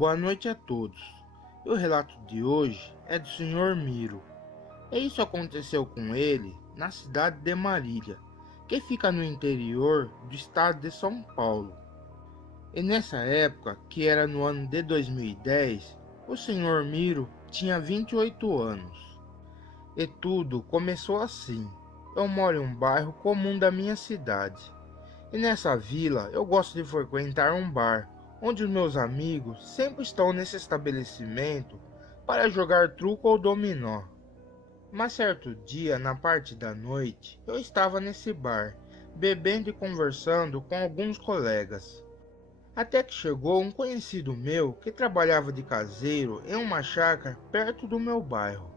Boa noite a todos. O relato de hoje é do Sr. Miro. E isso aconteceu com ele na cidade de Marília, que fica no interior do estado de São Paulo. E nessa época, que era no ano de 2010, o Sr. Miro tinha 28 anos. E tudo começou assim. Eu moro em um bairro comum da minha cidade. E nessa vila eu gosto de frequentar um bar, onde os meus amigos sempre estão nesse estabelecimento para jogar truco ou dominó. Mas certo dia, na parte da noite, eu estava nesse bar, bebendo e conversando com alguns colegas. Até que chegou um conhecido meu que trabalhava de caseiro em uma chácara perto do meu bairro.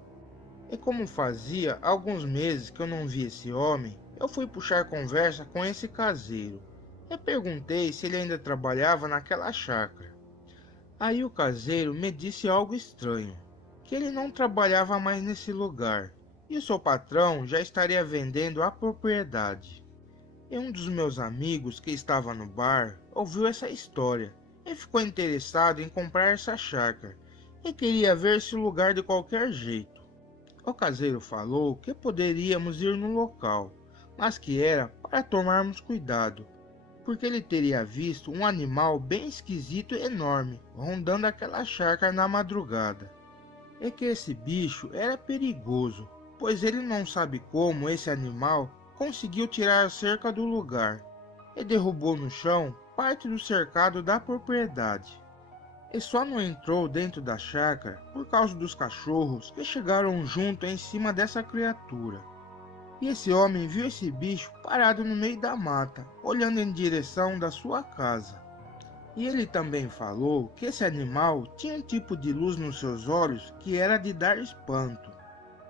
E como fazia alguns meses que eu não via esse homem, eu fui puxar conversa com esse caseiro. Eu perguntei se ele ainda trabalhava naquela chácara. Aí o caseiro me disse algo estranho, que ele não trabalhava mais nesse lugar, e o seu patrão já estaria vendendo a propriedade. E um dos meus amigos que estava no bar ouviu essa história e ficou interessado em comprar essa chácara, e queria ver esse lugar de qualquer jeito. O caseiro falou que poderíamos ir no local, mas que era para tomarmos cuidado, porque ele teria visto um animal bem esquisito e enorme rondando aquela chácara na madrugada. E que esse bicho era perigoso, pois ele não sabe como esse animal conseguiu tirar a cerca do lugar e derrubou no chão parte do cercado da propriedade. E só não entrou dentro da chácara por causa dos cachorros que chegaram junto em cima dessa criatura. E esse homem viu esse bicho parado no meio da mata, olhando em direção da sua casa. E ele também falou que esse animal tinha um tipo de luz nos seus olhos que era de dar espanto.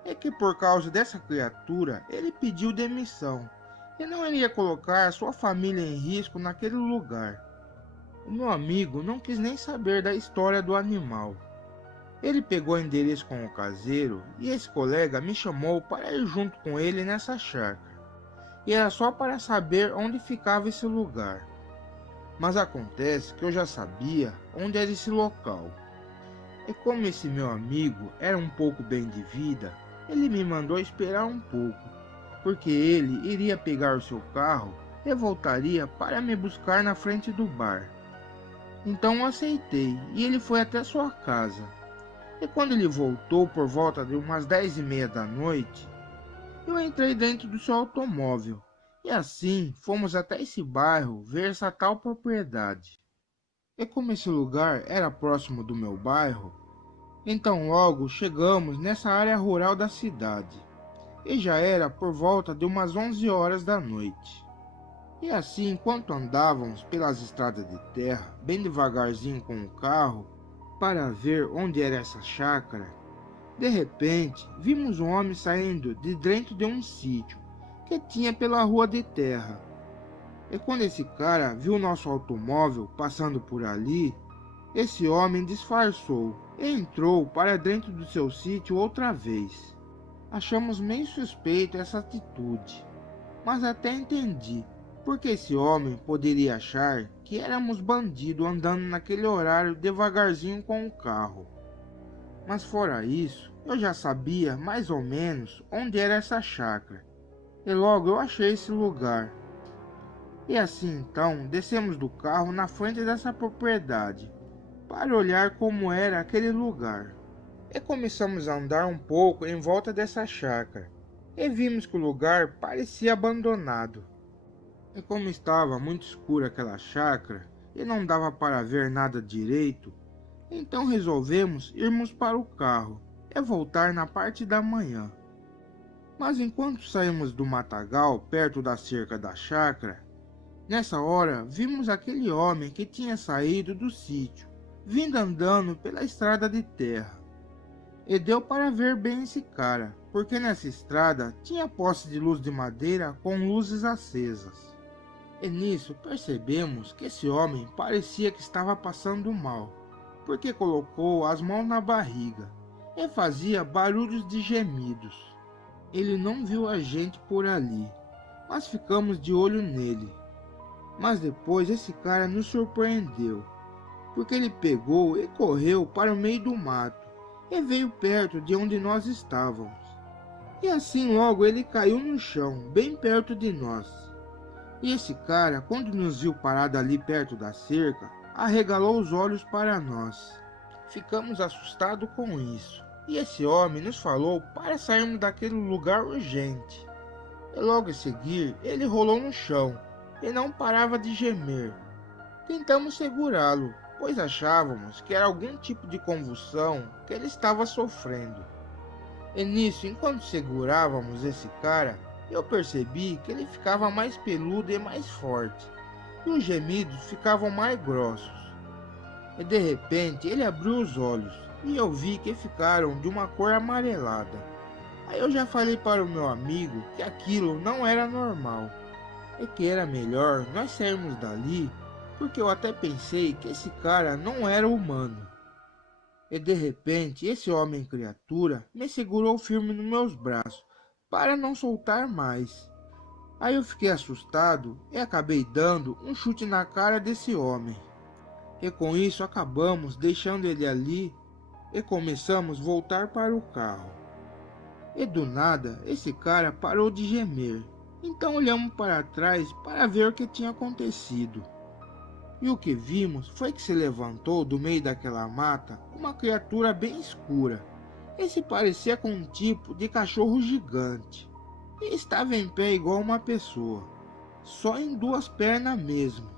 E que por causa dessa criatura ele pediu demissão e não iria colocar sua família em risco naquele lugar. O meu amigo não quis nem saber da história do animal. Ele pegou o endereço com o caseiro e esse colega me chamou para ir junto com ele nessa chácara. E era só para saber onde ficava esse lugar. Mas acontece que eu já sabia onde era esse local. E como esse meu amigo era um pouco bem de vida, ele me mandou esperar um pouco, porque ele iria pegar o seu carro e voltaria para me buscar na frente do bar. Então eu aceitei e ele foi até sua casa. E quando ele voltou por volta de umas 10:30 da noite, eu entrei dentro do seu automóvel. E assim fomos até esse bairro ver essa tal propriedade. E como esse lugar era próximo do meu bairro, então logo chegamos nessa área rural da cidade. E já era por volta de umas 11 horas da noite. E assim, enquanto andávamos pelas estradas de terra, bem devagarzinho com o carro, para ver onde era essa chácara, de repente vimos um homem saindo de dentro de um sítio que tinha pela rua de terra. E quando esse cara viu nosso automóvel passando por ali, esse homem disfarçou e entrou para dentro do seu sítio outra vez. Achamos meio suspeito essa atitude, mas até entendi. Porque esse homem poderia achar que éramos bandidos andando naquele horário devagarzinho com o carro. Mas fora isso, eu já sabia mais ou menos onde era essa chácara. E logo eu achei esse lugar. E assim então descemos do carro na frente dessa propriedade, para olhar como era aquele lugar. E começamos a andar um pouco em volta dessa chácara. E vimos que o lugar parecia abandonado. E como estava muito escura aquela chácara e não dava para ver nada direito, então resolvemos irmos para o carro e voltar na parte da manhã. Mas enquanto saímos do matagal perto da cerca da chácara, nessa hora vimos aquele homem que tinha saído do sítio, vindo andando pela estrada de terra. E deu para ver bem esse cara, porque nessa estrada tinha poste de luz de madeira com luzes acesas. E nisso percebemos que esse homem parecia que estava passando mal, porque colocou as mãos na barriga e fazia barulhos de gemidos. Ele não viu a gente por ali, mas ficamos de olho nele. Mas depois esse cara nos surpreendeu. porque ele pegou e correu para o meio do mato e veio perto de onde nós estávamos. E assim logo ele caiu no chão, bem perto de nós. E esse cara, quando nos viu parado ali perto da cerca, arregalou os olhos para nós. Ficamos assustados com isso, e esse homem nos falou para sairmos daquele lugar urgente. E logo em seguir, ele rolou no chão, e não parava de gemer. Tentamos segurá-lo, pois achávamos que era algum tipo de convulsão que ele estava sofrendo. E nisso, enquanto segurávamos esse cara, eu percebi que ele ficava mais peludo e mais forte, e os gemidos ficavam mais grossos. E de repente ele abriu os olhos, e eu vi que ficaram de uma cor amarelada. Aí eu já falei para o meu amigo que aquilo não era normal, e que era melhor nós sairmos dali, porque eu até pensei que esse cara não era humano. E de repente esse homem criatura me segurou firme nos meus braços, para não soltar mais. Aí eu fiquei assustado e acabei dando um chute na cara desse homem. E com isso acabamos deixando ele ali e começamos a voltar para o carro. E do nada esse cara parou de gemer. Então olhamos para trás para ver o que tinha acontecido. E o que vimos foi que se levantou do meio daquela mata uma criatura bem escura. E se parecia com um tipo de cachorro gigante. E estava em pé igual uma pessoa, só em duas pernas mesmo.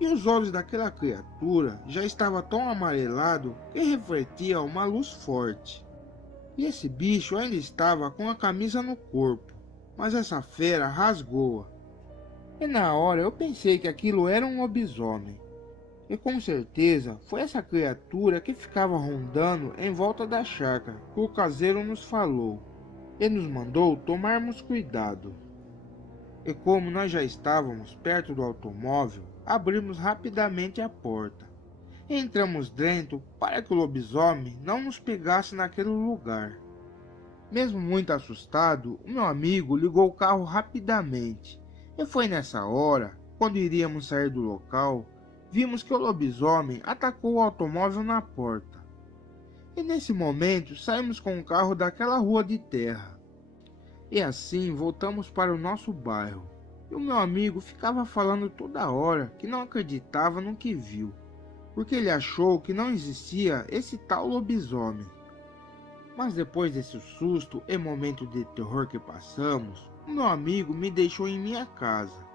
E os olhos daquela criatura já estavam tão amarelados que refletia uma luz forte. E esse bicho ainda estava com a camisa no corpo, mas essa fera rasgou-a. E na hora eu pensei que aquilo era um lobisomem. E com certeza foi essa criatura que ficava rondando em volta da chácara que o caseiro nos falou. E nos mandou tomarmos cuidado. E como nós já estávamos perto do automóvel, abrimos rapidamente a porta. E entramos dentro para que o lobisomem não nos pegasse naquele lugar. Mesmo muito assustado, o meu amigo ligou o carro rapidamente. E foi nessa hora, quando iríamos sair do local, vimos que o lobisomem atacou o automóvel na porta. E nesse momento saímos com o carro daquela rua de terra. E assim voltamos para o nosso bairro. E o meu amigo ficava falando toda hora que não acreditava no que viu, porque ele achou que não existia esse tal lobisomem. Mas depois desse susto e momento de terror que passamos, o meu amigo me deixou em minha casa.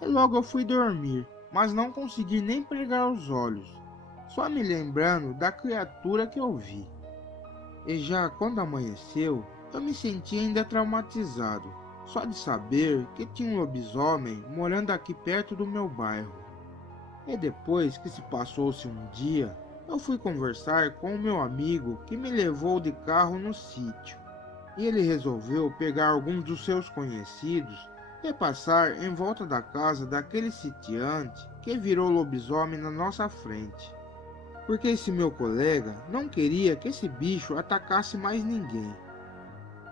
E logo eu fui dormir, mas não consegui nem pregar os olhos, só me lembrando da criatura que eu vi. E já quando amanheceu, eu me senti ainda traumatizado, só de saber que tinha um lobisomem morando aqui perto do meu bairro. E depois que se passou-se um dia, eu fui conversar com o meu amigo que me levou de carro no sítio. E ele resolveu pegar alguns dos seus conhecidos e passar em volta da casa daquele sitiante que virou lobisomem na nossa frente. Porque esse meu colega não queria que esse bicho atacasse mais ninguém.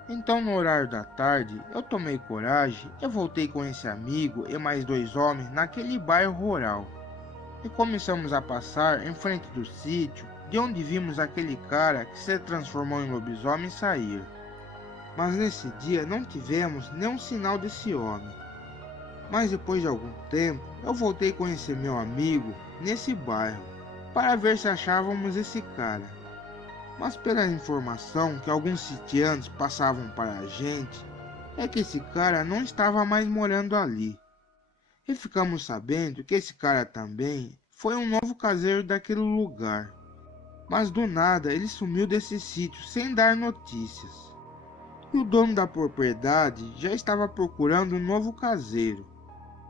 Então no horário da tarde eu tomei coragem e voltei com esse amigo e mais dois homens naquele bairro rural. E começamos a passar em frente do sítio de onde vimos aquele cara que se transformou em lobisomem sair. Mas nesse dia não tivemos nenhum sinal desse homem. Mas depois de algum tempo eu voltei a conhecer meu amigo nesse bairro para ver se achávamos esse cara. Mas pela informação que alguns sitiantes passavam para a gente, é que esse cara não estava mais morando ali. E ficamos sabendo que esse cara também foi um novo caseiro daquele lugar. Mas do nada ele sumiu desse sítio sem dar notícias. E o dono da propriedade já estava procurando um novo caseiro,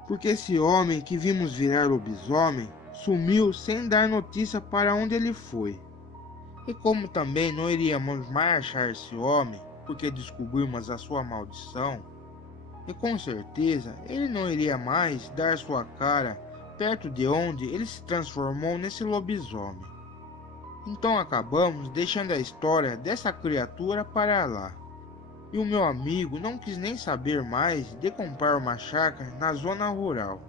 porque esse homem que vimos virar lobisomem sumiu sem dar notícia para onde ele foi. E como também não iríamos mais achar esse homem, porque descobrimos a sua maldição, e com certeza ele não iria mais dar sua cara perto de onde ele se transformou nesse lobisomem. Então acabamos deixando a história dessa criatura para lá. E o meu amigo não quis nem saber mais de comprar uma chácara na zona rural.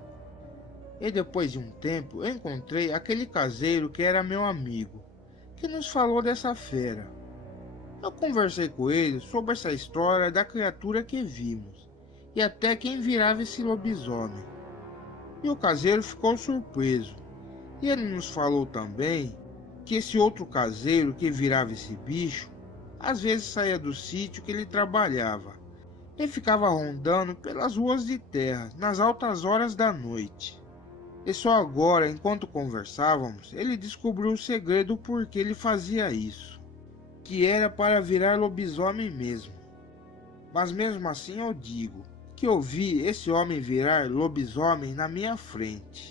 E depois de um tempo, eu encontrei aquele caseiro que era meu amigo, que nos falou dessa fera. Eu conversei com ele sobre essa história da criatura que vimos, e até quem virava esse lobisomem. E o caseiro ficou surpreso, e ele nos falou também que esse outro caseiro que virava esse bicho, às vezes saía do sítio que ele trabalhava, e ficava rondando pelas ruas de terra nas altas horas da noite. E só agora, enquanto conversávamos, ele descobriu o segredo por que ele fazia isso, que era para virar lobisomem mesmo. Mas mesmo assim eu digo que eu vi esse homem virar lobisomem na minha frente.